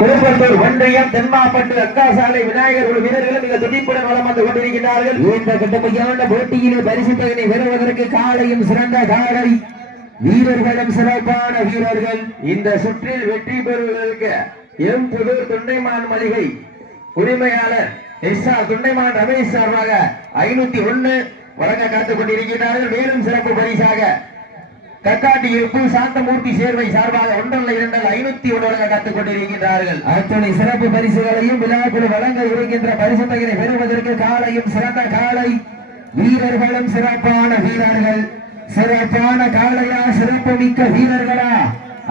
திருப்பத்தூர் ஒன்றியம் தென்மாப்பட்டு அக்காசாலை விநாயகர் குழு வீரர்களும் மிக துடிப்புடன் வளம் வந்து கொண்டிருக்கிறார்கள். இந்த கட்டமையான போட்டியிலே பரிசு தொகையை பெறுவதற்கு காலையும் சிறந்த காலை வீரர்களும் சிறப்பான வீரர்கள். இந்த சுற்றில் வெற்றி பெறுவதற்கு எம்புதூர் தொண்டைமான் மளிகை உரிமையாளர் எஸ்ஆர் தொண்டைமான் ரமேஷ் சார்பாக 501 வழங்க காத்துக் கொண்டிருக்கிறார்கள். மேலும் சிறப்பு பரிசாக கக்காட்டி இருப்பு சாந்தமூர்த்தி சேர்வை சார்பாக 1-2 வழங்க காத்துக் கொண்டிருக்கிறார்கள். அத்தனை சிறப்பு பரிசுகளையும் விழாக்குழு வழங்க இருக்கின்ற பரிசு தொகையை பெறுவதற்கு காலையும் சிறந்த காலை வீரர்களும் சிறப்பான வீரர்கள். சிறப்பான காளையா, சிறப்பு மிக்க வீரர்களா,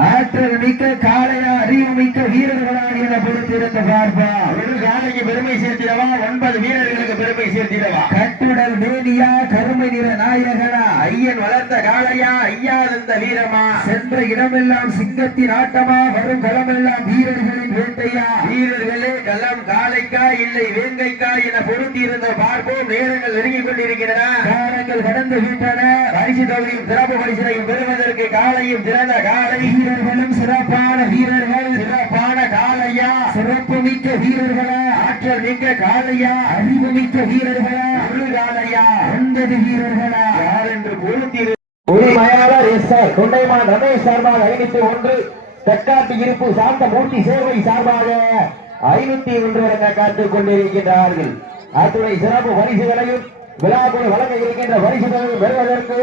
ஆற்றல் மிக்க காளையா, அறிவு மிக்க வீரர்களா என பொறுத்திருந்து பார்ப்பா. ஒரு காலைக்கு பெருமை சேர்த்திடவா, 9 வீரர்களுக்கு பெருமை சேர்த்திடவா. கட்டுடல் மேனியா, கருமை நிற நாயகனா, ஐயன் வளர்த்த காளையா, ஐயா தந்த வீரமா, சென்ற இடமெல்லாம் சிங்கத்தின் ஆட்டமா, வரும் களமெல்லாம் வீரர்களின் வேட்டையா. வீரர்களே களம் காளைக்கா இல்லை வேங்கைக்கா என பொறுத்திருந்த பார்ப்போம். நேரங்கள் நெருங்கிக் கொண்டிருக்கின்றன, காலங்கள் கடந்து விட்டன. பரிசு தொகையும் சிறப்பு பரிசையும் பெறுவதற்கு காலையும் சிறந்த காலை வீரர்களும் சிறப்பான வீரர்கள். சிறப்பான காளையா, சிறப்பு மிக்க வீரர்களா, ஆற்றல் மிக்க காளையா, அறிவு மிக்க வீரர்களா, ஒரு காளையா, 9 வீரர்களா, யார் என்று பொறுத்திரு. உரிமையாளர் எஸ்ஆர் தொண்டைமான் ரமேஷ் சார்பாக 501, தக்காட்டி இருப்பு சாந்தமூர்த்தி சேவை சார்பாக 501 வழங்க காத்துக் கொண்டிருக்கிறார்கள். அத்துறை சிறப்பு பரிசுகளையும் விழாக்குழு வழங்க இருக்கின்ற பரிசுகளையும் பெறுவதற்கு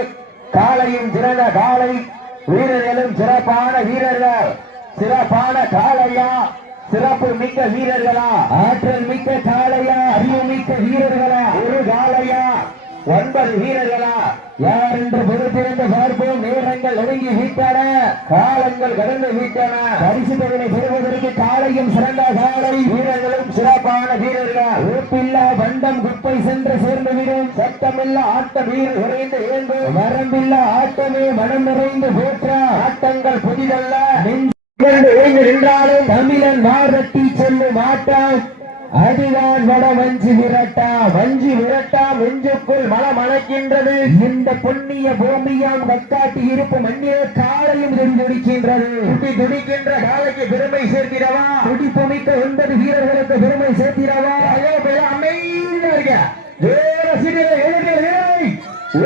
காலையும் சிறந்த காலை வீரர்களும் சிறப்பான வீரர்கள். சிறப்பான காளையா, சிறப்பு மிக்க வீரர்களா, ஆற்றல் மிக்க காளையா, அறிவு மிக்க வீரர்களா, ஒரு காளையா, 9 வீரர்களா, யார் என்று பொறுத்திருந்து பார்ப்போம். நேரங்கள் நெருங்கி விட்டன, காலங்கள் கடந்து விட்டன. பரிசு தொகையை பெறுவதற்கு காலையும் சிறந்த காலை வீரர்களும் சிறப்பான வீரர்கள். உப்பில்லா பண்டம் குப்பை சென்று சேர்ந்துவிடும், சட்டமில்லா ஆட்ட வீர் குறைந்து ஏந்து, வரம்பில்லா ஆட்டமே மனம் நிறைந்து போற்ற ஆட்டங்கள் புதிதல்ல. நின்றாலும் தமிழன் மாரட்டி செல்லும் ஆட்டம் அதுதான் வட வஞ்சி விரட்டா. வஞ்சி விரட்டா நெஞ்சுக்குள் மலம் அணைக்கின்றது. இந்த பொன்னிய பூமியாம் கக்காட்டி இருப்பு மண்ணிய காலையும் துடிக்கின்றது. துடிக்கின்ற காலைக்கு பெருமை சேர்த்திடவா, துடிப்பு மிக்க 9 வீரர்களுக்கு பெருமை சேர்த்திடவா. அமைதியா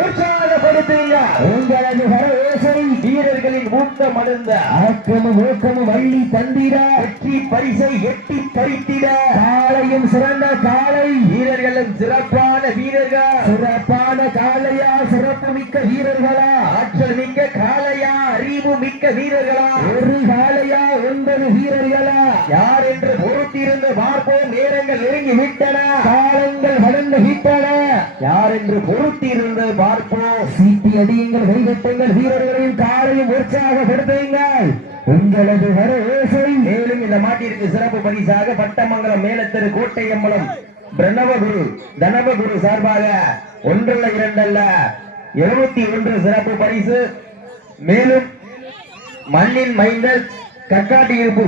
உற்சாகப்படுத்துங்க. உங்களது வரவேசை வீரர்களின் ஊக்கம் அடைந்த ஆக்கமும் ஊக்கமும் வள்ளி தந்திட வெற்றி பரிசை எட்டி பறித்திட காலையும் சிறந்த காலை வீரர்களும் சிறப்பான வீரர்கள். சிறப்பான காளையா, சிறப்பு மிக்க வீரர்களா, ஆற்றல் மிக்க காளையா, அறிவு மிக்க வீரர்களா, ஒரு காளையா, 9 வீரர்களா, யார் என்று பொறுத்திருந்து பார்ப்போம். நேரங்கள் நெருங்கி விட்டன, காலங்கள் வளர்ந்து விட்டன, யார் என்று பொறுத்திருந்து பார்ப்போம். சீட்டி அடியுங்கள், கைகட்டுங்கள், வீரர்களையும் காலையும் உற்சாகப்படுத்துங்கள். உங்களது வரவேசை. மேலும் இந்த மாட்டிற்கு சிறப்பு பரிசாக பட்டமங்கலம் மேலத்தெரு கோட்டையம்பலம் பிரணவகுரு தனவகுரு சார்பாக 1-2 71 சிறப்பு பரிசு. மேலும் மண்ணின் மைந்தர் கக்காட்டி இருப்பு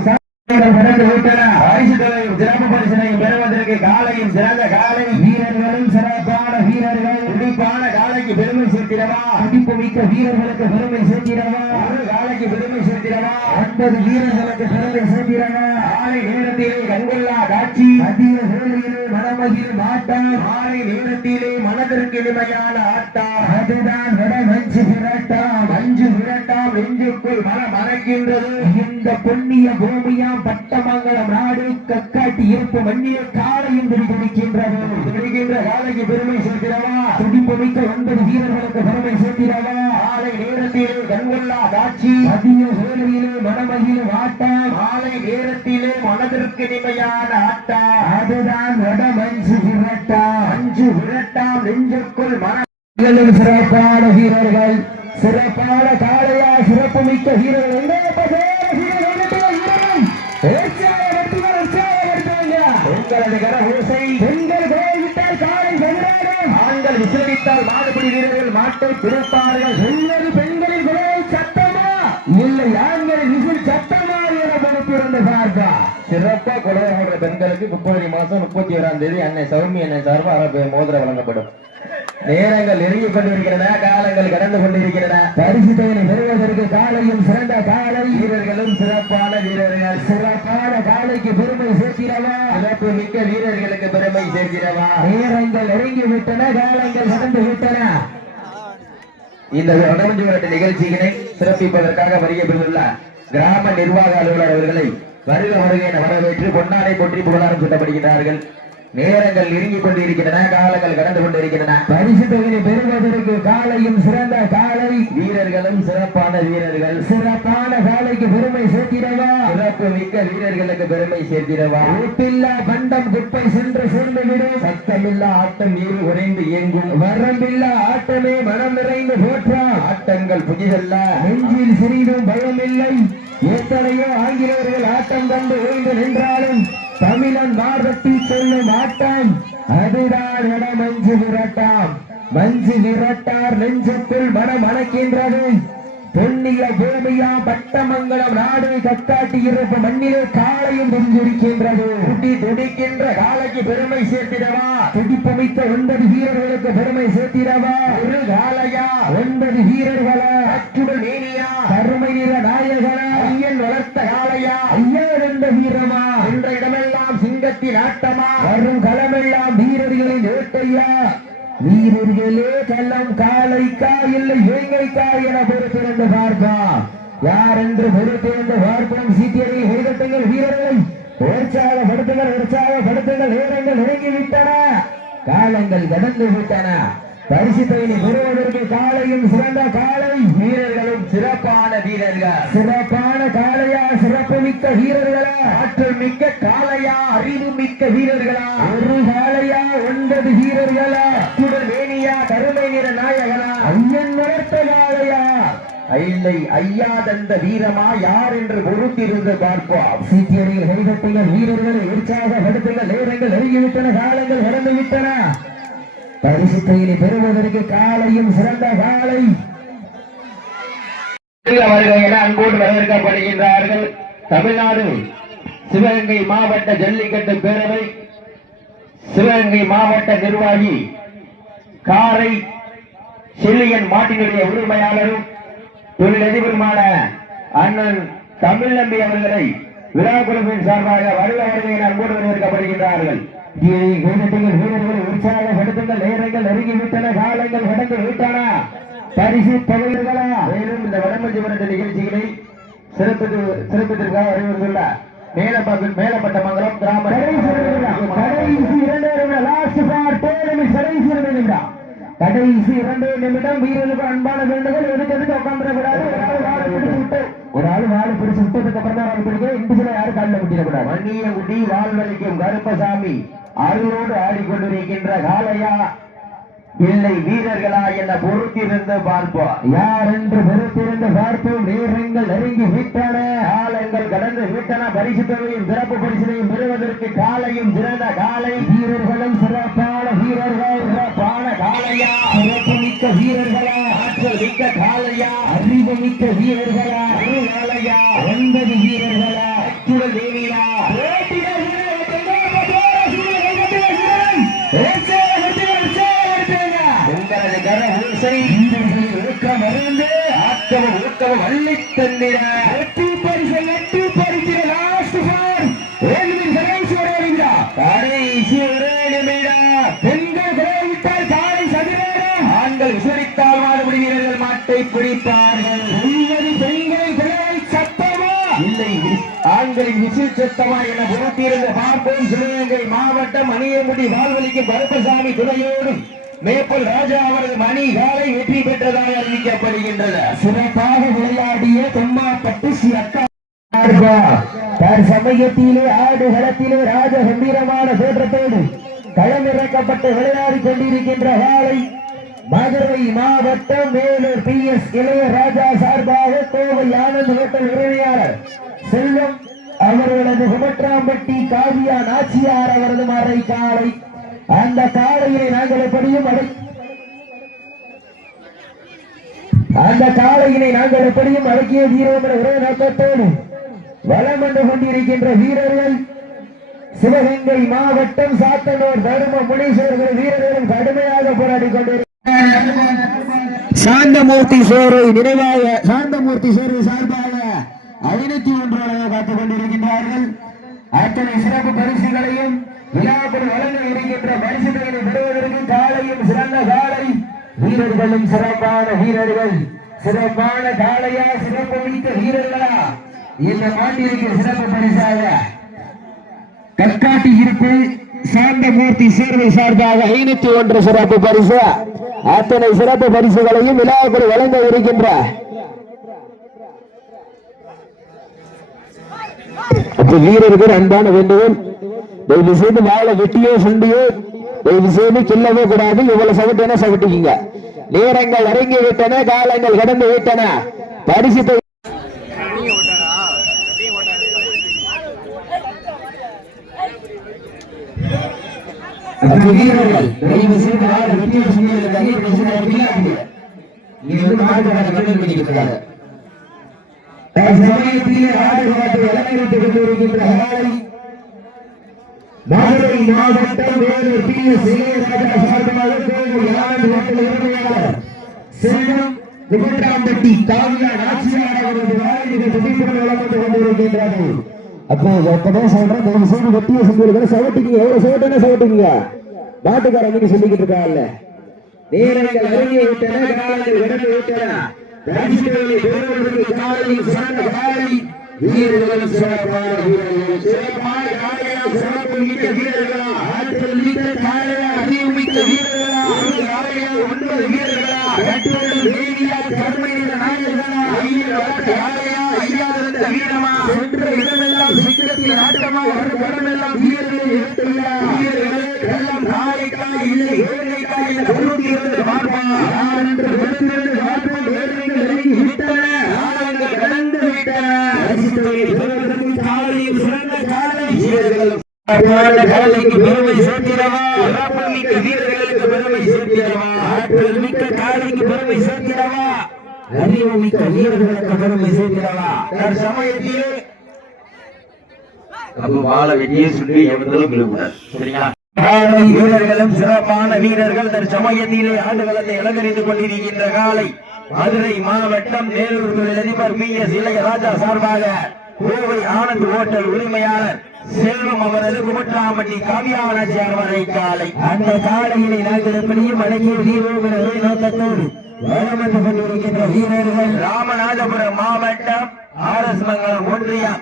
கடந்து விட்டன. பரிசு தொகையும் சிறப்பு பரிசனையும் பெறுவதற்கு காலையும் சிறந்த காலை வீரர்களும் சிறப்பான வீரர்கள். துடிப்பான காலைக்கு பெருமை சேர்த்திடவா, துடிப்பு மிக்க வீரர்களுக்கு பெருமை சேர்த்திடவா, ஒரு காலைக்கு பெருமை சேர்த்திடவா, 9 வீரர்களுக்கு பெருமை சேர்த்திடவா. காலை நேரத்திலே கண்கொள்ளா காட்சி, மதிய வேளையிலே மனமகிழ் ஆட்டம், காலை நேரத்திலே மனதிற்கு இனிமையான ஆட்டம் அதுதான் வட மஞ்சு விரட்டா. மஞ்சு விரட்டா நெஞ்சுக்குள் மனம் மறைக்கின்றது. இந்த பொன்னிய பூமியாம் பட்டமங்கலம் நாடு கக்காட்டி இருப்பு மண்ணிய காலையும் துடிக்கின்றது. துடிக்கின்ற காலைக்கு பெருமை சேர்த்திடவா, துடிப்பு மிக்க 9 வீரர்களுக்கு பெருமை சேர்த்திடவா. காலை நேரத்திலே கண்கொள்ளா காட்சி, மதிய வேளையிலே மனமகிழும் ஆட்டம், காலை நேரத்திலே மனதிற்கு இனிமையான ஆட்டம் அதுதான் வட மஞ்சு விரட்டா. மஞ்சு விரட்டா நெஞ்சுக்குள் மனம். சிறப்பான வீரர்கள், சிறப்பான காளையா, சிறப்பு மிக்க வீரர்கள். உங்களது கர ஓசை, பெண்கள் கோவிட்டால் காலை சென்றார்கள், ஆண்கள் விசிலடித்தால் மாடுபிடி வீரர்கள் மாட்டை பிறப்பார்கள். எல்லாரு பெண்களின் குரல் சத்தமா இல்லை ஆண்களின் விசில் சத்தமா என பொறுப்பிருந்து பார்த்தா. சிறப்பா கொலையாடுற பெண்களுக்கு பிப்ரவரி மாதம் 31ஆம் தேதி அன்னை சௌமி அன்னை சார்பாக மோதிரம் வழங்கப்படும். நேரங்கள் நெருங்கிக் கொண்டிருக்கின்றன, காலங்கள் கடந்து கொண்டிருக்கின்றன. பரிசு தொகையை பெறுவதற்கு காலையும் சிறந்த காலை வீரர்களும் சிறப்பான வீரர்கள். சிறப்பான காலை காலைக்கு பெருமை சேர்க்கிறவா சிறப்பு மிக்க வீரர்களுக்கு பெருமை சேர்க்கிறவா நேரங்கள் நெருங்கி விட்டன காலங்கள் கடந்து விட்டன இந்த வடமஞ்சி விரட்டு நிகழ்ச்சியினை சிறப்பிப்பதற்காக வருகை பெற்றுள்ள கிராம நிர்வாக அலுவலர் அவர்களை வருக வருகை என வரவேற்று பொன்னாடை போற்றி புகழாரம் சூட்டப்படுகிறார்கள் நேரங்கள் நெருங்கிக் கொண்டிருக்கின்றன காலங்கள் கடந்து கொண்டிருக்கின்றன பரிசு தொகையை பெறுவதற்கு காலையும் சிறந்த காலை வீரர்களும் சிறப்பான வீரர்கள் சிறப்பான காலைக்கு பெருமை சேர்க்கிறவா சிறப்பு மிக்க வீரர்களுக்கு பெருமை சேர்க்கிறவா உப்பில்லா பண்டம் குப்பை சென்று சேர்ந்துவிடும் சத்தமில்லா ஆட்டம் நீர் உறைந்து இயங்கும் வரம்பில்லா ஆட்டமே மனம் நிறைந்து போற்றா ஆட்டங்கள் புதிதல்ல நெஞ்சில் சிறிதும் பயமில்லை எத்தனையோ ஆங்கிலேயர்கள் ஆட்டம் கண்டு ஓய்ந்து நின்றாலும் தமிழன் மார்பட்டி சொல்லும் ஆட்டம் அதுதான் என மஞ்சு விரட்டாம் மஞ்சு விரட்டார் நெஞ்சத்தில் மனம் அணைக்கின்றது பொன்னிய பூமியா பட்டமங்கலம் நாடு கக்காட்டி இருப்பு மண்ணிலே காலையும் துடிக்கின்றது துடிக்கின்ற காலைக்கு பெருமை சேர்த்திடவா துடிப்பமைத்த 9 வீரர்களுக்கு பெருமை சேர்த்திடவா ஒரு காலையா 9 வீரர்களா அச்சுடல் மேனியா கருமை நிற நாயகனா ஐயன் வளர்த்த காலையா ஐயா என்ற வீரமா என்ற இடமெல்லாம் சிங்கத்தின் ஆட்டமா வரும் களமெல்லாம் வீரர்களின் வேட்டையா வீரர்களே களம் காலைக்கா இல்லை வேங்கைக்கா என பொறுத்திருந்து பார்ப்போம் யார் என்று பொறுத்திருந்து பார்ப்போம் சீட்டியடியை கைதட்டுங்கள் வீரர்களை உற்சாகப்படுத்துங்கள் நேரங்கள் நெருங்கிவிட்டன காலங்கள் கடந்து விட்டன பரிசு தொகையை பெறுவதற்கு காலையும் சிறந்த காலை வீரர்களும் சிறப்பான வீரர்கள் சிறப்பான காளையா சிறப்பு மிக்க வீரர்களா ஆற்றல் மிக்க காளையா அறிவு மிக்க வீரர்களா ஒரு காளையா 9 வீரர்களா வேணியா கருமை நிற நாயகனா ஐயன் வளர்த்த காளையா இல்லை ஐயா தந்த வீரமா யார் என்று பொறுத்திருந்து பார்ப்போம் சீட்டியடிகள் கைதட்டுங்கள் வீரர்களை உற்சாகப்படுத்துங்கள் நேரங்கள் நெருங்கிவிட்டன காலங்கள் கடந்து விட்டன பரிசு தொகையை பெறுவதற்கு காலையும் சிறந்த காலை அன்போடு வரவேற்கப்படுகின்றார்கள் தமிழ்நாடு சிவகங்கை மாவட்ட ஜல்லிக்கட்டு பேரவை சிவகங்கை மாவட்ட நிர்வாகி காரை செல்லியன் மாட்டினுடைய உரிமையாளரும் தொழிலதிபருமான அண்ணன் தமிழ்நம்பி அவர்களை விழா குழுவின் சார்பாக வருக வருகை அன்போடு வரவேற்கப்படுகின்றார்கள் வீரர்களை உற்சாகப்படுத்துங்கள் நேரங்கள் நெருங்கிவிட்டன காலங்கள் கடந்து விட்டன பரிசு தொகைகளா மேலும் இந்த வடமஞ்சி விரட்டு நிகழ்ச்சிகளை சிறப்பித்திற்காக வருவதுள்ள மேலப்பட்ட மங்கலம் கிராம கடைசி 2 நிமிடம் வீரர்களுக்கு அன்பான வேண்டுகள் எடுத்து உட்காந்துடக்கூடாது ஒரு ஆள் வாழை பிடிச்சு விட்டதுக்கு அப்புறம் தான் பிடிக்க இண்டிவிஜுவலா யாரும் காலில் விட்டிடக்கூடாது மண்ணிய குடி வாழ் வலிக்கும் கருப்பசாமி அருளோடு ஆடிக்கொண்டிருக்கின்ற காளையா இல்லை வீரர்களா என பொறுத்திருந்து பார்ப்போம் யார் என்று பொறுத்திருந்து பார்ப்போம் நேரங்கள் நெருங்கி விட்டன காலங்கள் கடந்து விட்டன பரிசு தொகையும் சிறப்பு பரிசினையும் பெறுவதற்கு காலையும் சிறந்த காலை வீரர்களும் சிறப்பான வீரர்கள் சிறப்பான காளையா சிறப்பு மிக்க வீரர்களா ஆற்றல் மிக்க காளையா அறிவு மிக்க வீரர்களா ஒரு காளையா 9 வீரர்களா அச்சுடல் தேவியா ஊக்கம் அள்ளி தந்திர எட்டு பரிசு லாஸ்ட் ஃபார் கடைசி ஒரே நிமிடம் பெண்கள் விட்டால் காலை சதிவேடம் ஆண்கள் விசரித்தால் மாடுபடி வீரர்கள் மாட்டை பிடிப்பார்கள் பெண்கள் சத்தமா இல்லை ஆண்களின் விசில் சத்தமா என பொறுத்திருந்து பார்ப்போம் சிவகங்கை மாவட்டம் மணியமுடி வாழ்வழிக்கும் கருப்பசாமி துணையோடும் மேப்பல் ராஜா அவரது மணி காலை வெற்றி பெற்றதாக அறிவிக்கப்படுகின்றது சிறப்பாக விளையாடிய தொம்மாப்பட்டு சமயத்திலே ஆடு களத்திலே ராஜ கம்பீரமான தோற்றத்தோடு களமிறக்கப்பட்டு விளையாடி கொண்டிருக்கின்ற காலை மதுரை மாவட்டம் மேலூர் PS இளையராஜா சார்பாக கோவை ஆனந்த் ஹோட்டல் உரிமையாளர் செல்வம் அவர்களது குமற்றாம்பட்டி காவியா நாச்சியார் அவரது மறை காலை அந்த காளையினை நாங்கள் எப்படியும் அடக்கிய தீரோம் என ஒரே நோக்கத்தோடு வலம் வந்து கொண்டிருக்கின்ற வீரர்கள் சிவகங்கை மாவட்டம் சாத்தனூர் தர்ம முனீஸ்வரர்கள் வீரர்களும் கடுமையாக போராடி கொண்டிருக்கிறார் சாந்தமூர்த்தி சோரை நினைவாக சாந்தமூர்த்தி சோரை சார்பாக 501 காத்துக் கொண்டிருக்கின்றார்கள் அத்தனை சிறப்பு பரிசுகளையும் விழாக்கள் வழங்க இருக்கின்ற பரிசுகளை பெறுவதற்கு காலையும் சிறந்த காலை வீரர்களும் சிறப்பான வீரர்கள் சிறப்பான காலையா சிறப்பு மிக்க வீரர்களா இந்த மாட்டிற்கு சிறப்பு பரிசாக கற்காட்டி இருப்பு சாந்தமூர்த்தி சேர்வை சார்பாக 501 சிறப்பு பரிசு அத்தனை சிறப்பு பரிசுகளையும் விழாக்கள் வழங்க இருக்கின்ற வீரர்கள் அன்பான வேண்டுகோள் தயவு செய்து வாழை வெட்டியோ சுண்டியோ தயவு செய்து கிள்ளவே கூடாது. இவ்வளவு சவிட்டன சவிட்டிக்கீங்க. நேரங்கள் அரங்கி விட்டன, காலங்கள் கடந்து விட்டன. பரிசு வீரர்கள் தயவு செய்து வாழை வெட்டியோ சுண்டியிருக்காங்க. சமயத்திலே ஆடுகாட்டு வழங்கிட்டுக் கொண்டிருக்கின்ற மதுரை மாவட்டம் வேலூர் PS இளையராஜா சார்பாக கோவில் யானை ஓட்டல் உரிமையாளர் செல்வம் குமட்டாம்பட்டி காவியா நாச்சியார் அவரது வாயிலுக்கு துடிப்புடன் வழங்கி கொண்டிருக்கின்றது. அப்போ எப்பதான் சொல்றேன், தயவு செய்து வெட்டிய செஞ்சு சவட்டிங்க. எவ்வளவு சவட்டனா சவட்டிங்க நாட்டுக்காரங்க சொல்லிக்கிட்டு இருக்காங்கல்ல. நேரங்கள் அருகே விட்டன, காலங்கள் கடந்து விட்டன. பரிசுகளை பெறுவதற்கு காலையில் சிறந்த காலை வீரர்களும் சிறப்பான வீரர்கள் சிறப்பான காலையா சிறப்பு மிக்க வீரர்களா ஆற்றல் மிக்க காலையா அறிவு மிக்க வீரர்களா காலையா 9 வீரர்களா கட்டுடன் தேவியா கருமை நிற நாயகனா காலையா ஐயாவிருந்த வீரமா சென்ற இடமெல்லாம் சிக்கத்தில் நாட்டமா வரமெல்லாம் வீரர்களை எடுத்துள்ளா வீரர்களே வெள்ளம் காலைக்கா இல்லை வேலைக்கா என பொருத்தி இருந்து பார்ப்பா யார் என்று வெறுத்திருந்து பார்ப்போம். விட்டன காலங்கள் கடந்து விட்டன. காலையும் சிறந்த காலை வீரர்களும் காலைக்கு பெருமை சேர்த்திடவா மிக்க வீரர்களுக்கு பெருமை சேர்த்திடவா ஆற்றல் மிக்க காலைக்கு பெருமை சேர்த்திடவா அறிவு மிக்க வீரர்களுக்கு பெருமை சேர்த்திடவா. சமயத்திலே வாழ வெட்டியே சொல்லி எவ்வளவு சரிங்களா. வீரர்களும் சிறப்பான வீரர்கள் தற்சமயத்திலே ஆண்டுகளத்தை அலங்கரித்துக் கொண்டிருக்கின்ற காலை மதுரை மாவட்டம் வேலூர் தொழிலதிபர் PS இளையராஜா சார்பாக கோவை ஆனந்த் ஓட்டல் உரிமையாளர் செல்வம் அவரது குமட்டாம்பட்டி காவியா நாச்சியார் வரை காலை அந்த காலையினை நாங்கள் எப்படியும் அடங்கிய வீரோம் என்ற நோக்கத்தோடு வளம் வந்து கொண்டிருக்கின்ற வீரர்கள் ராமநாதபுரம் மாவட்டம் RS மங்கலம் ஒன்றியம்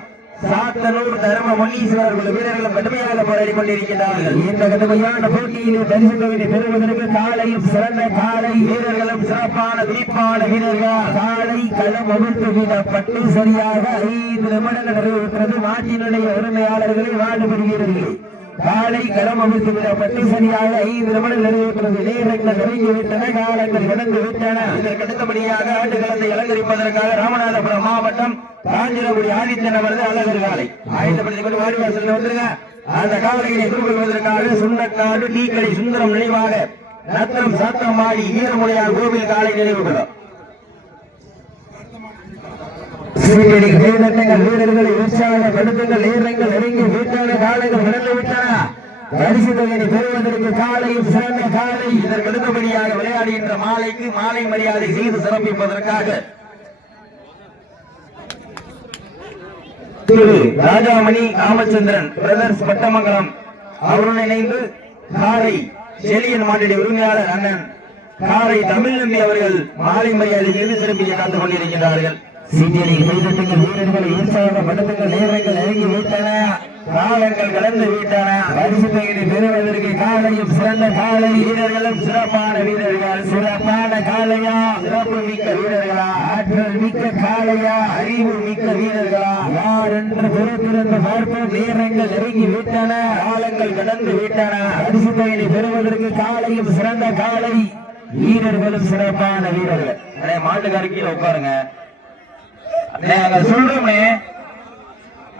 சாத்தனூர் தர்ம மல்லீஸ்வரர் வீரர்களும் கடுமையாக போராடி கொண்டிருக்கிறார்கள். இந்த கடுமையான போட்டியிலே பரிசுகளை பெறுவதற்கு காலையும் சிறந்த காலை வீரர்களும் சிறப்பான விழிப்பான வீரர்கள் காலை களம் அவிழ்த்து விடப்பட்டு சரியாக 5 நிமிடங்கள் நிறைவேற்றது. நாட்டினுடைய உரிமையாளர்களை வாழ்வுபடுகிறீர்கள். காலை களம் அவிழ்த்து விடப்பட்டு சரியாக 5 நிமிடங்கள் நிறைவேற்றது. நேரங்கள் நெருங்கிவிட்டன, காலங்கள் கடந்து விட்டன. இதற்கு அடுத்தபடியாக ஆட்டுக்களத்தை அலங்கரிப்பதற்காக ராமநாதபுரம் மாவட்டம் காஞ்சிரகுடி ஆதித்தன் அவரது அழகர் காலை ஆயத்தப்படுத்திக் கொண்டு வாடிவாசல் வந்துருங்க. அந்த காவலையை எதிர்கொள்வதற்காக சுண்டக்காடு டீக்கடை சுந்தரம் நினைவாக நத்தம் சாத்தமாடி வீரமுலையார் கோவில் காலை நினைவு கொள்ளும். வீரர்களை உற்சாகப்படுத்துங்கள். நேரங்கள் நெருங்கி விட்டன, காலைகள் நடந்து விட்டன. பரிசு தொகையை பெறுவதற்கு காலையும் சிறந்த காலை. இதற்கு அடுத்தபடியாக விளையாடுகின்ற மாலைக்கு மாலை மரியாதை செய்து சிறப்பிப்பதற்காக திரு ராஜாமணி ராமச்சந்திரன் பிரதர்ஸ் பட்டமங்கலம் அவருடன் இணைந்து காரை செலியன் மாட்டிய உரிமையாளர் அண்ணன் காரை தமிழ் நம்பி அவர்கள் மாலை மரியாதை செய்து சிறப்பிக்க காத்துக் கொண்டிருக்கிறார்கள். வீரர்களை உற்சாகப்படுத்துங்கள். நேரங்கள் நெருங்கி விட்டன, காலங்கள் கடந்து விட்டன. பரிசு தொகையை பெறுவதற்கு காலையும் சிறந்த காலை வீரர்களும் சிறப்பான வீரர்கள் சிறப்பான காலையா சிறப்பு மிக்க வீரர்களா ஆற்றல் மிக்க காலையா அறிவு மிக்க வீரர்களா யார் என்று பொறுத்திருந்து பார்ப்போம். நேரங்கள் நெருங்கி விட்டன, காலங்கள் கடந்து விட்டன. பரிசு தொகையை பெறுவதற்கு காலையும் சிறந்த காலை வீரர்களும் சிறப்பான வீரர்கள். மாட்டுக்கார கீழே உட்காருங்க. சொல்றோமே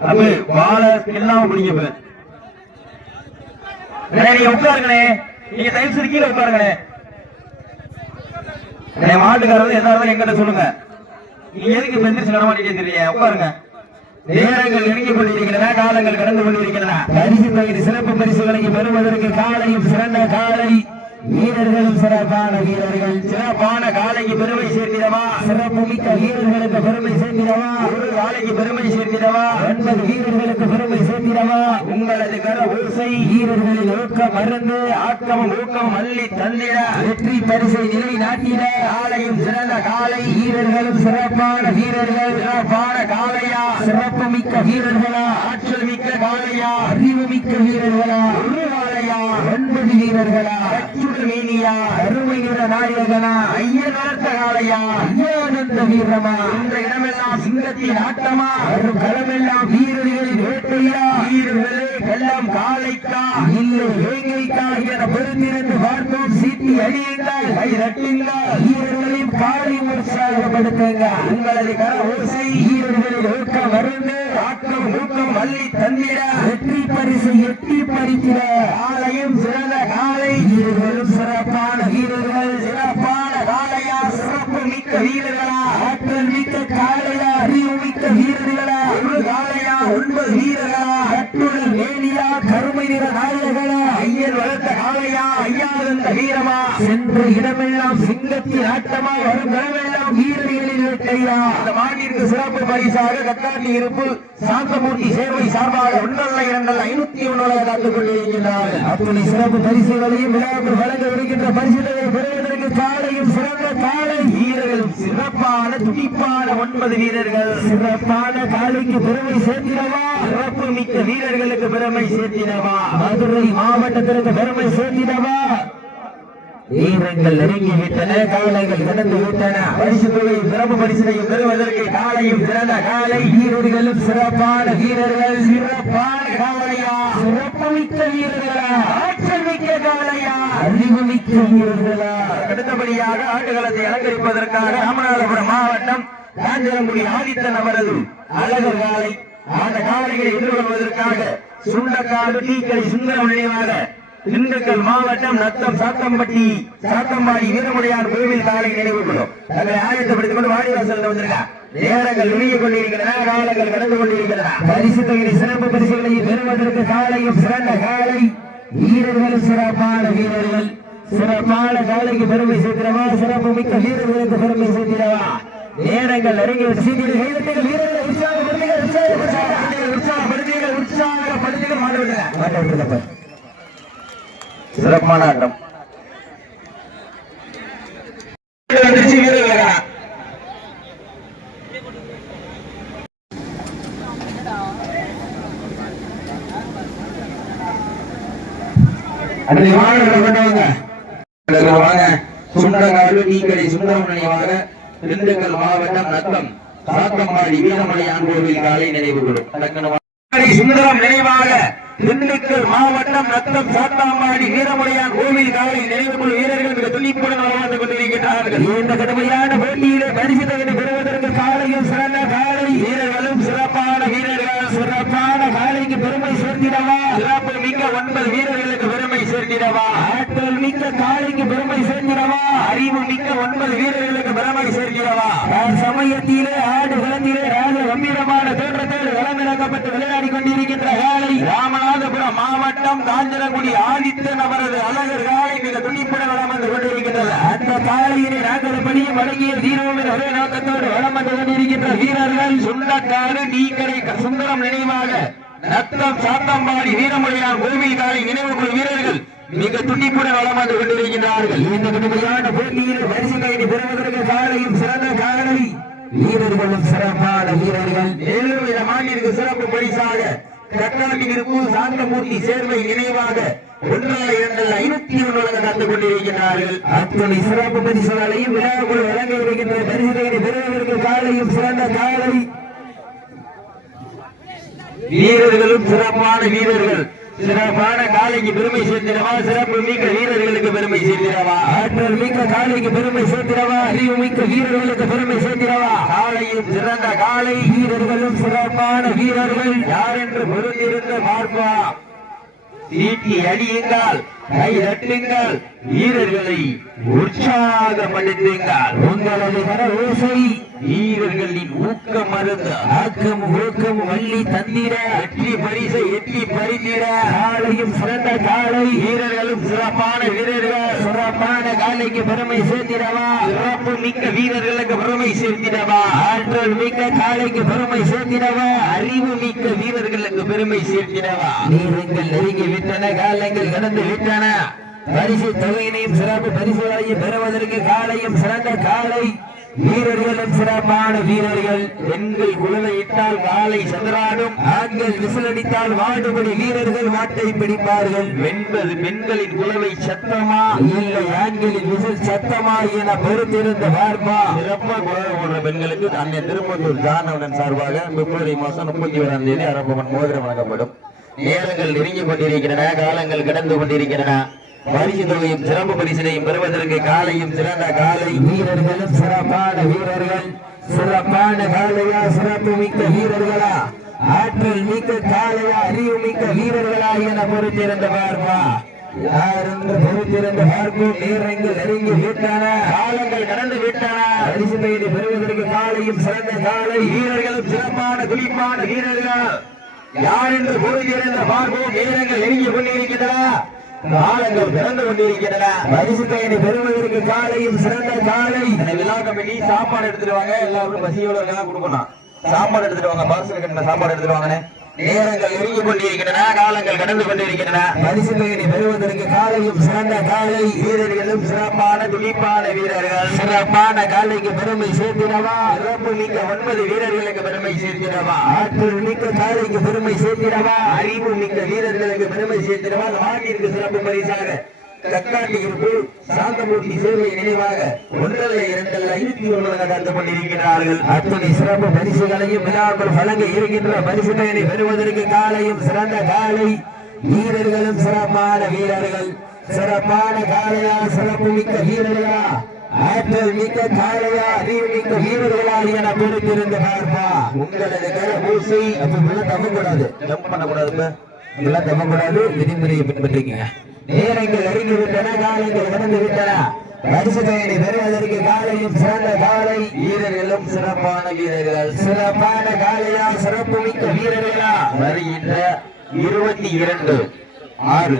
அப்ப வாழ இல்லாம பிடிக்க நீங்க உட்காருங்கண்ணே. நீங்க தயவு செய்து கீழே உட்காருங்கண்ணே. மாட்டுக்காரர் எதாவது எங்கிட்ட சொல்லுங்க. நீங்க எதுக்கு பெந்திரிச்சு நடமாட்டிட்டே தெரியல, உட்காருங்க. நேரங்கள் நெருங்கி கொண்டிருக்கின்றன, காலங்கள் கடந்து கொண்டிருக்கின்றன. பரிசு தொகை சிறப்பு பரிசுகளை பெறுவதற்கு காலையும் சிறந்த காலை வீரர்களும் சிறப்பான வீரர்கள் சிறப்பான காலைக்கு பெருமை சேர்த்திடவா சிறப்பு மிக்க வீரர்களுக்கு பெருமை சேர்த்திடவா ஒரு காலைக்கு பெருமை சேர்த்திடவா 9 வீரர்களுக்கு பெருமை சேர்த்திடவா சேர்த்திடவா உங்களது கர ஓசை வீரர்களின் ஊக்கம் மருந்து ஆக்கமும் ஊக்கம் அள்ளி தந்திட வெற்றி பரிசை நிலை நாட்டிட காலையும் சிறந்த காலை வீரர்களும் சிறப்பான வீரர்கள் சிறப்பான காலையா சிறப்பு மிக்க வீரர்களா ஆற்றல் மிக்க காலையா அறிவு மிக்க வீரர்களா ஒரு காலையா 9 வீரர்களா மீனியா அருமை நிற நாயகனா ஐயன் வளர்த்த காலையா ஐயானந்த வீரமா இந்த இடமெல்லாம் சிங்கத்தின் ஆட்டமா வரும் களமெல்லாம் வீரர்களின் வேட்டையா வீரர்களே எல்லாம் காலைக்கா இல்லை வேங்கைக்கா என பொறுத்திருந்து பார்ப்போம் சீட்டி அடியுங்கள் கை தட்டுங்கள் வீரர்களையும் காலையும் உற்சாகப்படுத்துங்க உங்களது கர ஓசை வீரர்களின் ஊக்கம் வருந்து ஆக்கம் ஊக்கம் அள்ளி தந்திட வெற்றி பரிசு எட்டி பறித்திட காலையும் சிறந்த காலை வீரர்களும் சிறப்பான வீரர்கள் சிறப்பான காலையா சிறப்பு மிக்க வீரர்களா ஆற்றல் மிக்க காலையா அறிவு மிக்க வீரர்களா ஒரு காலையா 9 வீரர்களா கட்டுடல் வேலியா கருமை நிற நாயகனா ஐயன் வளர்த்த காலையா ஐயானந்த வீரமா சென்ற இடமெல்லாம் சிங்கத்தின் ஆட்டமா வரும் இடமெல்லாம் வீரர்களின் வேட்டையா இந்த மாநிலத்திற்கு சிறப்பு பரிசாக கட்டாட்டி இருப்பு சாந்தமூர்த்தி சேவை சார்பாக 1,2,501 காத்துக் கொண்டிருக்கிறார்கள் அத்துணை சிறப்பு பரிசுகளையும் விழாக்கள் வழங்க வருகின்ற பரிசுகளை பெறுவதற்கு காலையும் சிறந்த காலை வீரர்களும் சிறப்பான துடிப்பான 9 வீரர்கள் சிறப்பான காலைக்கு பெருமை சேர்த்திடவா சிறப்பு மிக்க வீரர்களுக்கு பெருமை சேர்த்திடவா மதுரை மாவட்டத்திற்கு பெருமை சேர்த்திடவா வீரர்கள் நெருங்கி விட்டன காளைகள் கடந்து விட்டன பரிசுகளையும் சிறப்பு பரிசுகளையும் பெறுவதற்கு காலையும் சிறந்த காலை வீரர்களும் சிறப்பான வீரர்கள் சிறப்பான காளையா சிறப்பு மிக்க வீரர்களா ஆற்றல் மிக்க காளையா அறிவு மிக்க வீரர்களா அடுத்தபடியாக ஆட்டுகளத்தை அலங்கரிப்பதற்காக ராமநாதபுரம் மாவட்டம் காஞ்சிரங்குடி ஆதித்தன் அவரது அழகர் காலை அந்த காளைகளை எதிர்கொள்வதற்காக சுண்டக்காடு டீக்கடை சுந்தரம் நினைவாக திண்டுக்கல் மாவட்டம் நத்தம் சாத்தம்பாடி வீரமுடையார் கோவில் காலை நினைவு கொள்ளும் தங்களை ஆயத்தப்படுத்திக் கொண்டு வாடிவாசல் வந்திருக்கா நேரங்கள் நுழைய கொண்டிருக்கின்றன காலங்கள் கடந்து கொண்டிருக்கின்றன பரிசு தொகை சிறப்பு பரிசுகளை பெறுவதற்கு காலையும் சிறந்த காலை வீரர்களும் சிறப்பான வீரர்கள் சிறப்பான காலைக்கு பெருமை சேர்த்திடவா சிறப்பு மிக்க வீரர்களுக்கு பெருமை சேர்த்திடவா நேரங்கள் நெருங்கி வீரர்கள் உற்சாகப்படுத்தீர்கள் மாட்டவில்லை சிறப்பான ஆட்டம் சுண்டகாடு டீக்கடை சுந்தரம் நினைவாக திண்டுக்கல் மாவட்டம் நத்தம் சாத்தம்பாடி வீரமலையான் கோவில் காலை நினைவு கொள்ளும் சுந்தரம் நினைவாக திண்டுக்கல் மாவட்டம் நத்தம் சாத்தாம்பாடி வீரமுடையான் கோவில் காலை நினைவு கொள்ளும் வீரர்கள் மிக துணிப்புடன் வாழ்ந்து கொண்டிருக்கிறார்கள் இந்த கடுமையான போட்டியிலே பரிசு தொகை பெறுவதற்கு காலையும் சிறந்த காலை வீரர்களும் சிறப்பான வீரர்கள் சிறப்பான காலைக்கு பெருமை சேர்த்திடவா சிறப்பு மிக்க 9 வீரர்களுக்கு பெருமை சேர்த்திடவா ஆற்றல் மிக்க காலைக்கு பெருமை சேர்த்திடவா அறிவு மிக்க 9 வீரர்களுக்கு பெருமை சேர்த்திடவா சமயத்திலே ஆடு களத்திலே ராஜ கம்பீரமான தோற்றத்தோடு களமிறக்கப்பட்டு விளையாடி கொண்டிருக்கின்ற காலை ராமநாதபுரம் மாவட்டம் காஞ்சிரங்குடி ஆதித்தன் அவரது அழகர் காலை மிக துணிப்புடன் வளம் வந்து கொண்டிருக்கின்றது அந்த காலையினை நாங்கள் பணியும் வழங்கிய தீர்வோமின் ஒரே நோக்கத்தோடு வளம் வந்து கொண்டிருக்கின்ற வீரர்கள் சுண்டக்காடு டீக்கடை சுந்தரம் நினைவாக நத்தம் சாத்தம்பாடி வீரமுடையான் கோவில் காலை நினைவு கொள்ளும் வீரர்கள் மிக துணிப்புடன் வளம் வந்து கொண்டிருக்கின்றார்கள் இந்த கடுமையான போட்டியில் பரிசு கையை பெறுவதற்கு காலையும் சிறந்த காலை வீரர்களும் சிறப்பான வீரர்கள் மேலும் இந்த மாநிலத்திற்கு சிறப்பு பரிசாக கட்டாட்டிருப்பு சாந்தமூர்த்தி சேர்வை நினைவாக 1,2,501 கலந்து கொண்டிருக்கிறார்கள் அத்துணை சிறப்பு பரிசுகளையும் விழாக்குள் வழங்க இருக்கின்ற பரிசுகளை பெறுவதற்கு காலையும் சிறந்த காலை வீரர்களும் சிறப்பான வீரர்கள் சிறப்பான காலைக்கு பெருமை சேர்த்திடவா சிறப்பு மிக்க வீரர்களுக்கு பெருமை சேர்த்திடவா ஆற்றல் மிக்க காலைக்கு பெருமை சேர்த்திடவா அறிவு மிக்க வீரர்களுக்கு பெருமை சேர்த்திடவா காலையும் சிறந்த காலை வீரர்களும் சிறப்பான வீரர்கள் யார் என்று பொருந்திருந்த பார்ப்பா சீட்டி அடியுங்கள் கை தட்டுங்கள் வீரர்களை உற்சாகப்படுத்துங்கள். உங்களது கர ஓசை வீரர்களின் ஊக்கம் மருந்து ஆக்கம் ஊக்கம் வள்ளி தந்திர வெற்றி பரிசை எட்டி பறித்திட காலையும் சிறந்த காலை வீரர்களும் சிறப்பான வீரர்கள் சிறப்பான காலைக்கு பெருமை சேர்த்திடவா சிறப்பு மிக்க வீரர்களுக்கு பெருமை சேர்த்திடவா ஆற்றல் மிக்க காலைக்கு பெருமை சேர்த்திடவா அறிவு மிக்க வீரர்களுக்கு பெருமை சேர்த்திடவா நீரங்கள் நெருங்கி விட்டன காலங்கள் கடந்து விட்டன பரிசு தொகையினையும் சிறப்பு பரிசுகளையும் பெறுவதற்கு காலையும் சிறந்த காலை வீரர்களும் சிறப்பான வீரர்கள். பெண்கள் குழுவை இட்டால் காலை சதுராடும், ஆண்கள் விசிலடித்தால் வாடுபடி வீரர்கள் வாட்டை பிடிப்பார்கள் என்பது பெண்களின் குழுவை சத்தமா இல்லை ஆண்களின் விசில் சத்தமா என பொறுத்திருந்த பார்ப்பா. சிறப்பாக குழந்தை போன்ற பெண்களுக்கு அன்னை திருப்பத்தூர் ஜானவன் சார்பாக பிப்ரவரி மாதம் 31ஆம் தேதி அரப்பமன் மோதிரம் வழங்கப்படும். நேரங்கள் நெருங்கிக் கொண்டிருக்கின்றன, காலங்கள் கடந்து கொண்டிருக்கின்றன. பரிசு தொகையும் சிறப்பு பரிசினையும் பெறுவதற்கு காலையும் சிறந்த காலை வீரர்களும் சிறப்பான வீரர்கள். சிறப்பான காலையா சிறப்பு மிக்க வீரர்களா ஆற்றல் மிக்க காலையா அறிவு மிக்க வீரர்களா என பொறுத்திருந்த பார்ப்பா. யார் என்று பொறுத்திருந்த பார்ப்போம். நேரங்கள் நெருங்கி விட்டன, காலங்கள் கடந்து விட்டன. பரிசு தொகையை பெறுவதற்கு காலையும் சிறந்த காலை வீரர்களும் சிறப்பான துடிப்பான வீரர்கள் யார் என்று பொறுத்திருந்த பார்ப்போம். நேரங்கள் நெருங்கி கொண்டிருக்கின்றன, காலங்கள் பிறந்து கொண்டிருக்கின்றன. பரிசு தொகையை பெறுவதற்கு காலையும் சிறந்த காலை. விழா கமிட்டி சாப்பாடு எடுத்துட்டு வாங்க, எல்லாருக்கும் பசியோட கொடுக்கணும். சாப்பாடு எடுத்துட்டு வாங்க, பார்சல் கட்டின சாப்பாடு எடுத்துட்டு வாங்கன்னு. நேரங்கள் நெருங்கி கொண்டிருக்கின்றன, காலங்கள் கடந்து கொண்டிருக்கின்றன. பரிசு தொகையை பெறுவதற்கு காலையும் சிறந்த காலை. வீரர்களும் சிறப்பான துடிப்பான வீரர்கள் சிறப்பான காலைக்கு பெருமை சேர்த்திடவா சிறப்பு மிக்க 9 வீரர்களுக்கு பெருமை சேர்த்திடவா ஆற்றல் மிக்க காலைக்கு பெருமை சேர்த்திடவா அறிவு மிக்க வீரர்களுக்கு பெருமை சேர்த்திடவா நாட்டிற்கு சிறப்பு பரிசாக கக்காட்டி இருப்பு சாந்தமூர்த்தி சேவை நினைவாக 1 2 51 காத்துக் கொண்டிருக்கிறார்கள். அத்தனை சிறப்பு பரிசுகளையும் விழாக்கள் வழங்க இருக்கின்ற பரிசு தொகையை பெறுவதற்கு காலையும் சிறந்த காலை. வீரர்களும் சிறப்பான வீரர்கள். சிறப்பான காலையா சிறப்பு மிக்க வீரர்களா ஆற்றல் மிக்க காலையா அறிவு மிக்க வீரர்களா என பொறுத்திருந்த பார்ப்பா. உங்களது கர பூசி அப்ப தவக்கூடாது, ஜம்ப் பண்ணக்கூடாது, இதெல்லாம் தவக்கூடாது. விதிமுறையை பின்பற்றிக்கங்க. நேரங்கள் நெருங்கி விட்டன, காலங்கள் கடந்து விட்டன. பரிசு தொகையை பெறுவதற்கு காலையும் சிறந்த காலை. வீரர்களும் சிறப்பான வீரர்கள் சிறப்பான காலையா சிறப்பு மிக்க வீரர்களா வருகின்ற 22/6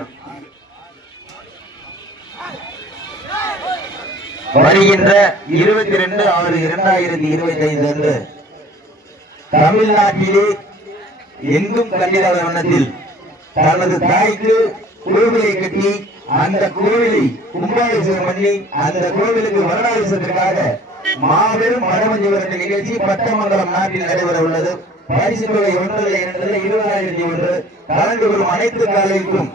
வருகின்ற 22/6/2025 அன்று தமிழ்நாட்டிலே எங்கும் கண்டிராத வண்ணத்தில் தனது தாய்க்கு கோவிலை கட்டி அந்த கோவிலை கும்பாபிஷேகம் பண்ணி அந்த கோவிலுக்கு வருடாபிஷேகத்திற்காக மாபெரும் மரமஞ்சுவரத்து நிகழ்ச்சி பட்டமங்கலம் நாட்டில் நடைபெற உள்ளது. பரிசு தொகை 1 2 20,001. கலந்து கொள்ளும் அனைத்து காலைக்கும்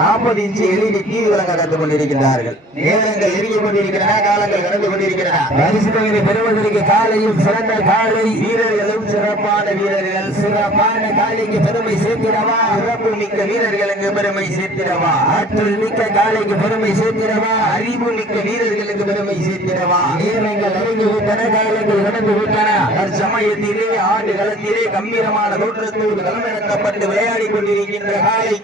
40 இன்ச்சு LED டிவி வழங்க கற்றுக் கொண்டிருக்கிறார்கள். நேரங்கள் நெருங்கி கொண்டிருக்கின்றன, காலங்கள் கடந்து கொண்டிருக்கின்றன. பரிசு தொகையை பெறுவதற்கு காலையும் சிறந்த காலை. வீரர்களும் சிறப்பான வீரர்கள் சிறப்பான காலைக்கு பெருமை சேர்த்திடவா சிறப்பு மிக்க வீரர்களுக்கு பெருமை சேர்த்திடவா ஆற்றல் மிக்க காலைக்கு பெருமை சேர்த்திடவா அறிவு மிக்க வீரர்களுக்கு பெருமை சேர்த்திடவா. நேரங்கள் நெருங்கி விட்டன, காலங்கள் கடந்து விட்டன. தற்சமயத்திலே ஆண்டு களத்திலே கம்பீரமான தோற்றத்தோடு களமிறக்கப்பட்டு விளையாடி கொண்டிருக்கின்ற காலை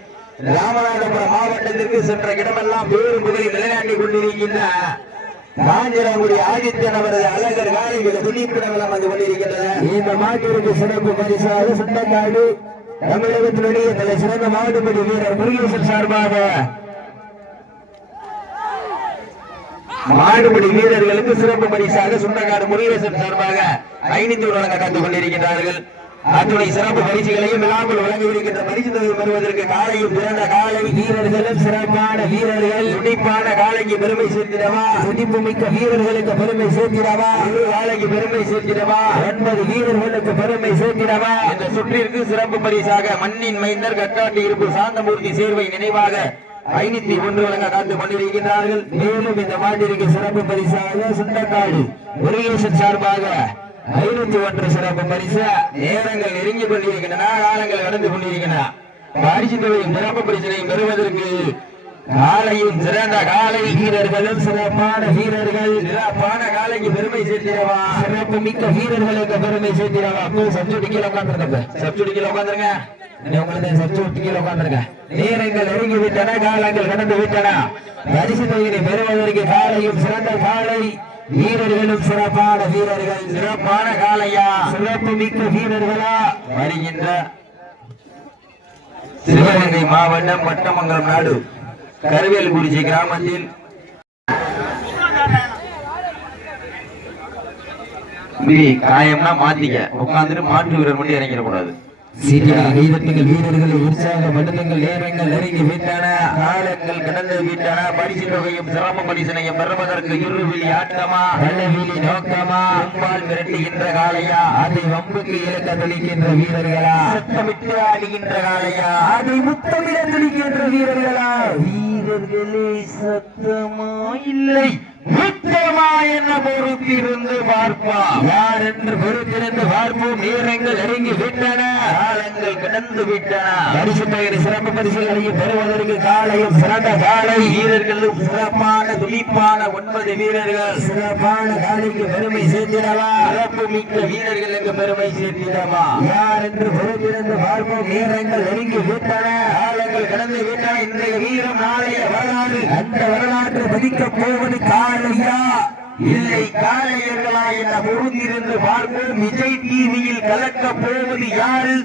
ராமநாதபுரம் மாவட்டத்திற்கு சென்ற இடமெல்லாம் பேரும் புகழை நிலைநாட்டி கொண்டிருக்கின்ற காஞ்சிரங்குடி ஆதித்யன் அவரது அழகர் காலைகள் துணிப்பிடமெல்லாம் வந்து கொண்டிருக்கின்றன. இந்த மாட்டிற்கு சிறப்பு பரிசாக சுண்டக்காடு தமிழகத்தினுடைய தலை சிறந்த மாவட்டப்படி வீரர் முருகேசன் சார்பாக மாடுபடி வீரர்களுக்கு சிறப்பு பரிசாக சுண்டக்காடு முருகேசன் சார்பாக 500 வழங்க காத்துக் கொண்டிருக்கிறார்கள். அத்துணை சிறப்பு பரிசுகளையும் விழாமல் வழங்கவிருக்கின்ற பரிசு தொகை பெறுவதற்கு காலையும் பிறந்த காலை. வீரர்களும் சிறப்பான வீரர்கள். துடிப்பான காலைக்கு பெருமை சேர்த்திடவா துடிப்பு மிக்க வீரர்களுக்கு பெருமை சேர்த்திடவா காலைக்கு பெருமை சேர்த்திடவா 9 வீரர்களுக்கு பெருமை சேர்த்திடவா. இந்த சுற்றிற்கு சிறப்பு பரிசாக மண்ணின் மைந்தர் கக்காட்டி இருப்பு சாந்தமூர்த்தி சேர்வை நினைவாக 501 வழங்க காத்துக் கொண்டிருக்கிறார்கள். மேலும் இந்த மாட்டிற்கு சிறப்பு பரிசாக சுண்டக்காடு முருகேசன் சார்பாக 501 சிறப்பு பரிசு. நேரங்கள் நெருங்கி கொண்டிருக்கின்றன, காலங்கள் கடந்து கொண்டிருக்கின்றன. பரிசு தொகையும் சிறப்பு பரிசினையும் பெறுவதற்கு காலையும் சிறந்த காலை. வீரர்களும் சிறப்பான வீரர்கள். சிறப்பான காலைக்கு பெருமை சேர்த்திடவா சிறப்பு மிக்க வீரர்களுக்கு பெருமை சேர்த்திடவா. சப்ஜெக்ட் கீழே உட்காந்துருக்க சப்ஜெக்ட் கீழே உட்காந்துருங்க. உங்களது சற்று விட்டு கீழே உட்கார்ந்துருங்க. நேரங்கள் நெருங்கி விட்டன, காலங்கள் கடந்து விட்டன. பரிசு தொகையினை பெறுவதற்கு காலையும் சிறந்த காலை, வீரர்களும் சிறப்பான வீரர்கள். சிறப்பான காலையா, சிறப்பு மிக்க வீரர்களா வருகின்ற சிவகங்கை மாவட்டம் வட்டமங்கலம் நாடு கருவேல்குறிச்சி கிராமத்தில் காயம்னா மாத்திக்க உட்கார்ந்துட்டு மாற்று வீரர் மட்டும் இறங்கிடக்கூடாது. வீரர்களை உற்சாகப்படுத்துங்கள். நேரங்கள் நெருங்கி விட்டன, காலங்கள் கடந்து விட்டன. பரிசு தொகையும் சிறப்பு பரிசனையும் பெறுவதற்கு இருவிழி ஆட்டமா, வெள்ளவிழி நோக்கமா, அம்பால் மிரட்டுகின்ற காலையா, அதை வம்புக்கு இலக்க தெளிக்கின்ற வீரர்களா, சத்தமிட்டு ஆடுகின்ற காலையா, அதை முத்தமிட தெளிக்கின்ற வீரர்களா? வீரர்களே சத்தமா இல்லை முத்தமா என்ன பொறுத்திருந்து பார்ப்போம். யார் என்று பொறுத்திருந்து பார்ப்போம். நேரங்கள் நெருங்கி விட்டன, காலங்கள் கடந்து விட்டன. பரிசு தொகை சிறப்பு பரிசுகளையும் பெறுவதற்கு காலையும் சிறந்த காலை, வீரர்களும் சிறப்பான துடிப்பான 9 வீரர்கள். சிறப்பான காலைக்கு பெருமை சேர்த்திடவா, சிறப்பு மிக்க வீரர்களுக்கு பெருமை சேர்த்திடவா? யார் என்று பொறுத்திருந்து பார்ப்போம். நேரங்கள் நெருங்கி விட்டன, காலங்கள் கடந்து விட்டன. இன்றைய வீரம் நாளைய வரலாறு. அந்த வரலாற்றை பதிக்கப் போவது காலையா இல்லை காளையர்களா என பொருந்திருந்து பார்ப்போம். விஜய் டிவியில் கலக்க போவது யாரு?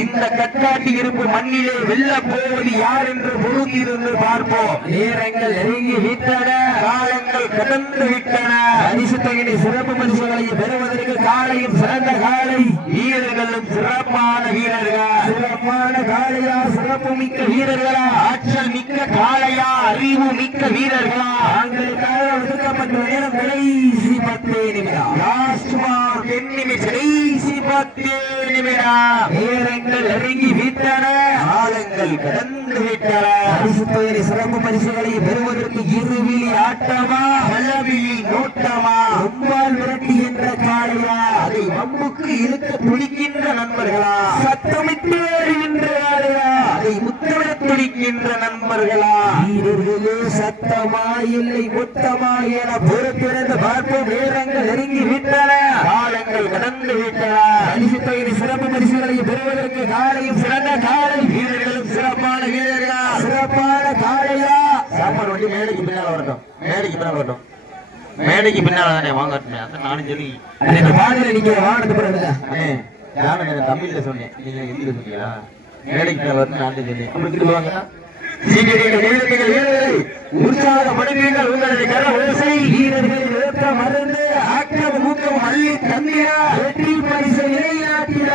இந்த கட்காட்டி இருப்பு மண்ணிலே வெல்ல போவது யார் என்று பொருந்திருந்து பார்ப்போம். நேரங்கள் நெருங்கி விட்டன, காலங்கள் கடந்து விட்டன. பரிசு தொகையை சிறப்பு பரிசுகளை பெறுவதற்கு காலையும் சிறந்த காலை, வீரர்களும் சிறப்பான வீரர்கள். சிறப்பான காளையா, சிறப்பு மிக்க வீரர்களா, ஆற்றல் மிக்க காளையா, அறிவு மிக்க வீரர்களா? ஆண்களுக்காக ஒதுக்கப்பட்ட நேரம் கடைசி 10 நிமிடம். லாஸ்ட் மார்க் 10 நிமிடம், கடைசி 10 நிமிடம். நேரங்கள் நெருங்கி விட்டன, காலங்கள் கடந்து விட்டன. பரிசு தொகை சிறப்பு பரிசுகளை பெறுவதற்கு இருவிழி ஆட்டமா, வல்லவிழி நோட்டமா, அம்பால் விரட்டுகின்ற காளையா, அதை வம்புக்கு இழுக்க துடிக்கின்ற நண்பர்களா, சத்தமிட்டு வருகின்ற காளையா, அதை முத்தமிட துடிக்கின்ற நண்பர்களா? வீரர்களே சத்தமா இல்லை மொத்தமா என பொறுத்திருந்து பார்ப்போம். நேரங்கள் நெருங்கி விட்டன, காலங்கள் கடந்து விட்டன. பரிசு தொகை சிறப்பு பரிசுகளை பெறுவதற்கு காலையும் சிறந்த காலை, வீரர்களும் சிறப்பான வீரர்களா, சிறப்பான காளையா? சாப்பாடு வண்டி மேடைக்கு பின்னால் வரட்டும், மேடைக்கு பின்னால் வரட்டும், மேடைக்கு பின்னால் தானே வாங்கட்டுமே. அதான் நானும் சொல்லி அந்த பாடல நீங்க வாங்கினது பிறகு நானும் தமிழ்ல சொன்னேன், நீங்க ஹிந்தியில சொன்னீங்களா? மேடைக்கு பின்னால் வரணும் நான் சொன்னேன். அப்படி திரும்புவாங்க. உற்சாகப்படுவீர்கள். உங்களது கர ஓசை, வீரர்கள் ஏற்ற மருந்து, ஆக்கம் ஊக்கம் அள்ளி தந்திர, வெற்றி பரிசு நிலைநாட்டிட.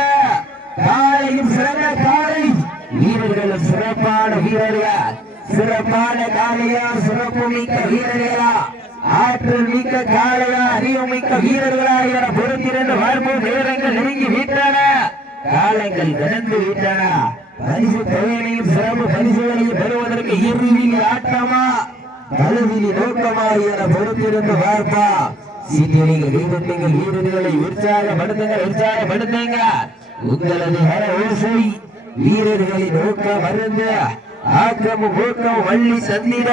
காலையும் சிறந்த காலை, வீரர்களும் சிறப்பான வீரர்கள். சிறப்பான காலையா, சிறப்பு மிக்க வீரர்களா, ஆற்றல் மிக்க காலையா, அறிவு மிக்க வீரர்களா என பொறுத்திருந்து பார்ப்போம். நேரங்கள் நெருங்கி விட்டன, காலங்கள் கடந்து விட்டன. பரிசு தொகையினையும் சிறப்பு பரிசுகளையும் பெறுவதற்கு இருவிழி ஆட்டமா, பலவிழி நோக்கமா என பொறுத்திருந்து பார்ப்பா. சீட்டியடிகள் வீரர்கள் வீரர்களை உற்சாகப்படுத்துங்கள், உற்சாகப்படுத்துங்க. உங்களது ஹர ஓசை, வீரர்களின் நோக்கம் மருந்து, ஆக்கமும் ஊக்கம் வள்ளி சந்திர,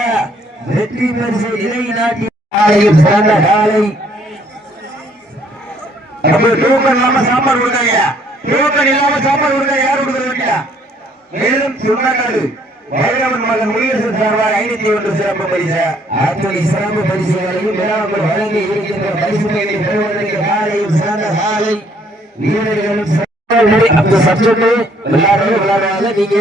வெற்றி பரிசு நிலைநாட்டி காலையும் சிறந்த காலை. டோக்கன் இல்லாம சாப்பாடு கொடுக்காங்க, டோக்கன் இல்லாம சாப்பாடு கொடுக்க யார் கொடுக்க வேண்டிய? மேலும் சுண்ணாடு வைரவன் மகன் முனியரசன் சார்பாக 501 சிறப்பு பரிசு, அத்தனை சிறப்பு பரிசுகளையும் விழாக்கள் வழங்கி இருக்கின்ற பரிசு பெறுவதற்கு காலையும் சிறந்த காலை, வீரர்களும் அந்த சப்ஜெக்ட் விளையாடுவாங்க. நீங்க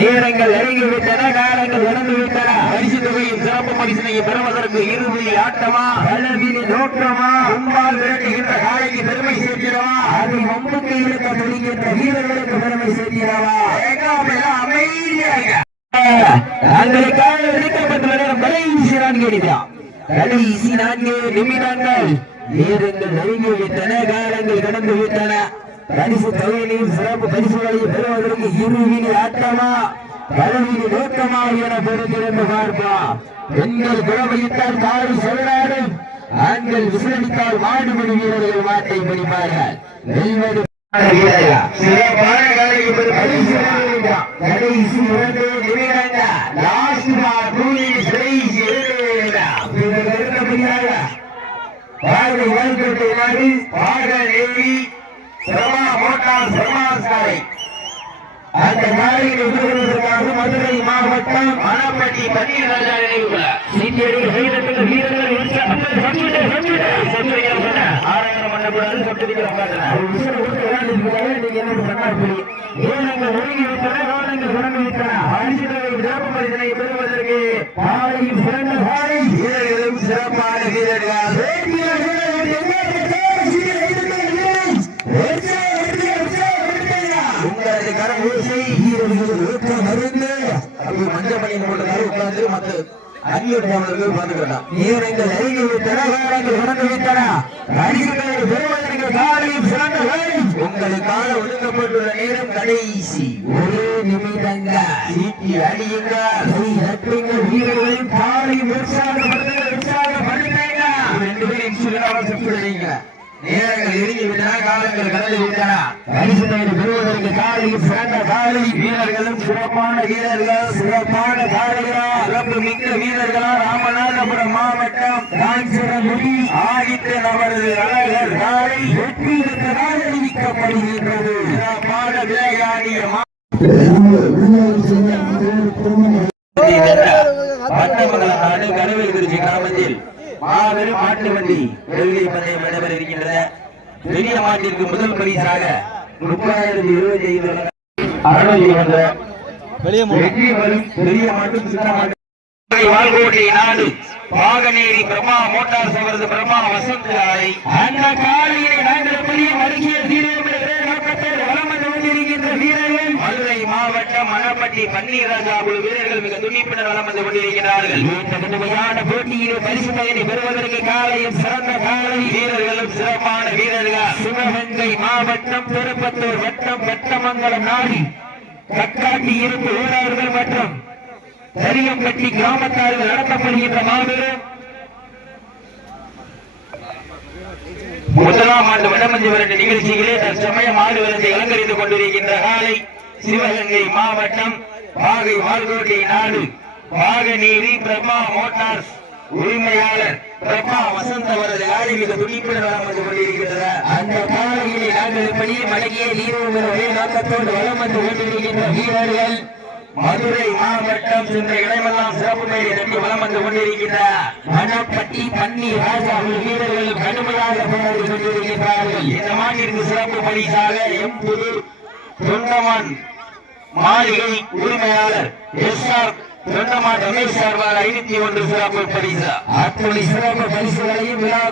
நேரங்கள் நெருங்கி விட்டன, காலங்கள் நடந்து விட்டன. பரிசு தொகையும் சிறப்பு பரிசினையும் பெறுவதற்கு இருவிழி ஆட்டமா, வல்லவிழி நோக்கமா, அம்பால் விரட்டுகின்ற காலைக்கு பெருமை சேர்க்கிறவா, அதை வம்புக்கு இழுக்க துடிக்கின்ற வீரர்களுக்கு பெருமை சேர்க்கிறவா? அமைதியாக தங்களுக்காக எடுக்கப்பட்ட நேரம் கடைசி 4 நிமிடம், கடைசி 4 நிமிடங்கள். நேரங்கள் நெருங்கி விட்டன, காலங்கள் கடந்து விட்டன. பரிசு தொகையிலையும் சிறப்பு பரிசுகளையும் பெறுவதற்கு இருவிழி ஆட்டமா, பலவிழி நோக்கமா என பொறுத்திருந்து பார்ப்பா. பெண்கள் குழவையிட்டால் காடு சொல்லாடும், ஆண்கள் விசிலடித்தால் மாடுபடி வீரர்கள் மாட்டை பிடிப்பார்கள். வெல்வது சிறப்பான கடைசி 2 நிமிடங்கள். லாஸ்ட் மார்க் கடைசி 2 நிமிடம். பாரதி வாழ்க்கை நாடு பாக நேவி பிரமா மோட்டார் பிரமாசாலை அந்த காலையில் எதிர்கொள்வதற்காக மதுரை மாவட்டம் மணப்பட்டி பன்னீர் ராஜா நினைவுள்ள வீரர்கள் ஆறாயிரம் பண்ணக்கூடாது சொட்டிருக்கிறாங்க பெறுவதற்கு காலையும் சிறந்த காலை வீரர்களும் சிறப்பான வீரர்கள் உங்களது கரம் ஊசி வீரர்கள் மருந்து அப்படி மஞ்சள் பணியின் போட்டு உட்கார்ந்து மற்ற அந்நிய போனவர்கள் வந்துக்கலாம் வீரர்கள் அறிஞர்கள் திறகாரங்கள் உணர்ந்து விட்டன அறிஞர்கள் பெறுவதற்கு காலையும் சிறந்த காலை உங்களுக்காக ஒதுக்கப்பட்டுள்ள நேரம் கடைசி ஒரு நிமிடங்க சீட்டி அடியுங்கள் வீரர்களையும் காலையும் உற்சாகப்படுத்துங்க 2 பேரும் சொல்லுங்க நேரங்கள் எரிஞ்சு விட்டன காலங்கள் கடந்து விட்டன பரிசு பெறுவதற்கு காலையும் சிறந்த காலை வீரர்களும் சிறப்பான வீரர்கள் சிறப்பான காலைகளா சிறப்பு மிக்க வீரர்களா ராமநாதபுரம் மாவட்டம் காஞ்சிரங்குடி ஆதித்த நபரது அழகர் காலை வெற்றி பெற்றதாக அறிவிக்கப்படுகின்றது சிறப்பான விளையாடிய பட்டமங்கலம் நாடு கருவேல்குறிச்சி கிராமத்தில் மாபெரும் மாட்டு வண்டி வெள்ளி பந்தயம் நடைபெற இருக்கின்றன. பெரிய மாட்டிற்கு முதல் பரிசாக 30,025 பெரிய மாட்டு சின்ன மாட்டு வாழ்கோட்டை நாடு பாகநேரி பிரம்மா மோட்டார் சவரது பிரம்மா வசந்த ஆலை அந்த காலையிலே நாங்கள் பெரிய மருகிய நோக்கத்தோடு வலம் வந்து கொண்டிருக்கின்ற வீரர்கள் மதுரை மாவட்டம் மணப்பட்டி பன்னீர் ராஜா குழு வீரர்கள் மிக துணிப்புடன் வலம் வந்து கொண்டிருக்கிறார்கள். இந்த கடுமையான போட்டியிலே பரிசு தொகையை பெறுவதற்கு காலையும் சிறந்த காலை வீரர்களும் சிறப்பான வீரர்கள் சிவகங்கை மாவட்டம் திருப்பத்தூர் வட்டம் பட்டமங்கலம் நாடி கக்காட்டி இருப்பு வீரர்கள் மற்றும் தரியம்பட்டி கிராமத்தாரில் நடத்தப்படுகின்ற மாபெரும் முதலாம் ஆண்டு வடமஞ்சு விரட்டு நிகழ்ச்சிகளே தற்சமயம் ஆடு விரட்டை அலங்கரித்துக் கொண்டிருக்கின்ற காலை சிவகங்கை மாவட்டம் பாகை வாழ்கோட்டை நாடு பாகநீரி பிரம்மா மோட்டார்ஸ் உரிமையாளர் பிரம்மா வசந்த் அவரது காலை மிக துடிப்புடன் வலம் வந்து கொண்டிருக்கின்றன. அந்த காலையிலே நாங்கள் இப்படி மடங்கிய நீரோடு ஒரே நோக்கத்தோடு வலம் வந்து கொண்டிருக்கின்ற வீரர்கள் மதுரை மாவட்டம் சென்ற இடமெல்லாம் சிறப்பு பெயரை தட்டி வலம் வந்து கொண்டிருக்கின்ற மணப்பட்டி பன்னீர் ராஜா வீரர்கள் கடுமையாக போராடி கொண்டிருக்கிறார்கள். இந்த மாநில சிறப்பு பரிசாக எம்புது தொண்டமான் மாளிகை உரிமையாளர் SR தொண்டமான் ரமேஷ் சார்பாக 501 சிறப்பு பரிசு அத்துணை சிறப்பு பரிசுகளையும் விழா